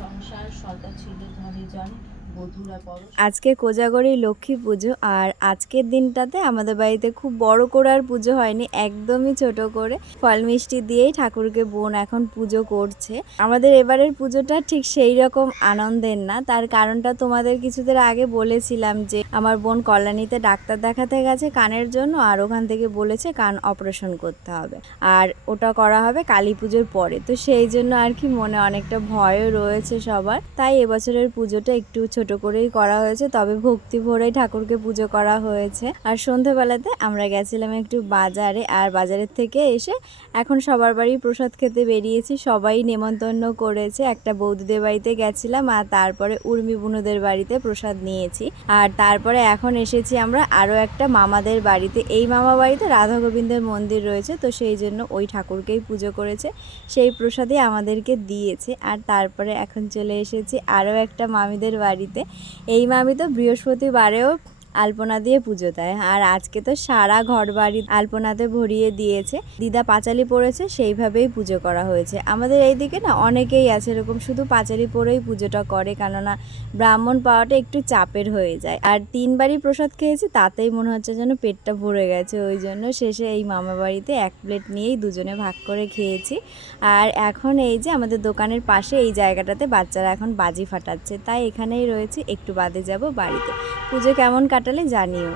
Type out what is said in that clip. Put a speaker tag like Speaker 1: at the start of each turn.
Speaker 1: সংসার সদা ছিল ধনে জন।
Speaker 2: আজকে কোজাগরি, লক্ষ্মী পুজো আর আজকের দিনটাতে আমাদের বাড়িতে খুব বড় করে আর পুজো হয়নি, একদমই ছোট করে। ফল মিষ্টি দিয়েই ঠাকুরকে বোন এখন পুজো করছে। আমাদের এবারের পুজোটা ঠিক সেই রকম আনন্দের না। তার কারণটা তোমাদের কিছুদের আগে বলেছিলাম যে, আমার বোন কল্যাণীতে ডাক্তার দেখাতে গেছে কানের জন্য আর ওখান থেকে বলেছে কান অপারেশন করতে হবে। আর ওটা করা হবে কালী পুজোর পরে। তো সেই জন্য আর কি মনে অনেকটা ভয়ও রয়েছে সবার। তাই এবছরের পুজোটা একটু ছোট করেই করা হয়েছে, তবে ভক্তি ভরেই ঠাকুরকে পুজো করা হয়েছে। আর সন্ধেবেলাতে আমরা গেছিলাম একটু বাজারে, আর বাজারের থেকে এসে এখন সবার বাড়ি প্রসাদ খেতে বেরিয়েছি, সবাই নেমন্তন্ন করেছে। একটা বৌদিদের বাড়িতে গেছিলাম, আর তারপরে উর্মি বুনুদের বাড়িতে প্রসাদ নিয়েছি। আর তারপরে এখন এসেছি আমরা আরও একটা মামাদের বাড়িতে। এই মামা বাড়িতে রাধা গোবিন্দের মন্দির রয়েছে, তো সেই জন্য ওই ঠাকুরকেই পুজো করেছে। সেই প্রসাদই আমাদেরকে দিয়েছে। আর তারপরে এখন চলে এসেছি আরও একটা মামিদের বাড়িতে। এই মামি তো বৃহস্পতিবারেও আলপনা দিয়ে পুজো দেয়। আর আজকে তো সারা ঘর বাড়ি আলপনাতে ভরিয়ে দিয়েছে। দিদা পাঁচালি পড়েছে সেইভাবেই পুজো করা হয়েছে। আমাদের এইদিকে না অনেকেই আছে, এরকম শুধু পাঁচালি পরেই পুজোটা করে, কেননা ব্রাহ্মণ পাওয়াটা একটু চাপের হয়ে যায়। আর তিনবারই প্রসাদ খেয়েছি, তাতেই মনে হচ্ছে যেন পেটটা ভরে গেছে। ওই জন্য শেষে এই মামা বাড়িতে এক প্লেট নিয়েই দুজনে ভাগ করে খেয়েছি। আর এখন এই যে আমাদের দোকানের পাশে এই জায়গাটাতে বাচ্চারা এখন বাজি ফাটাচ্ছে। তাই এখানেই রয়েছে, একটু বাদে যাব বাড়িতে। পুজো কেমন কাটালে জানিও।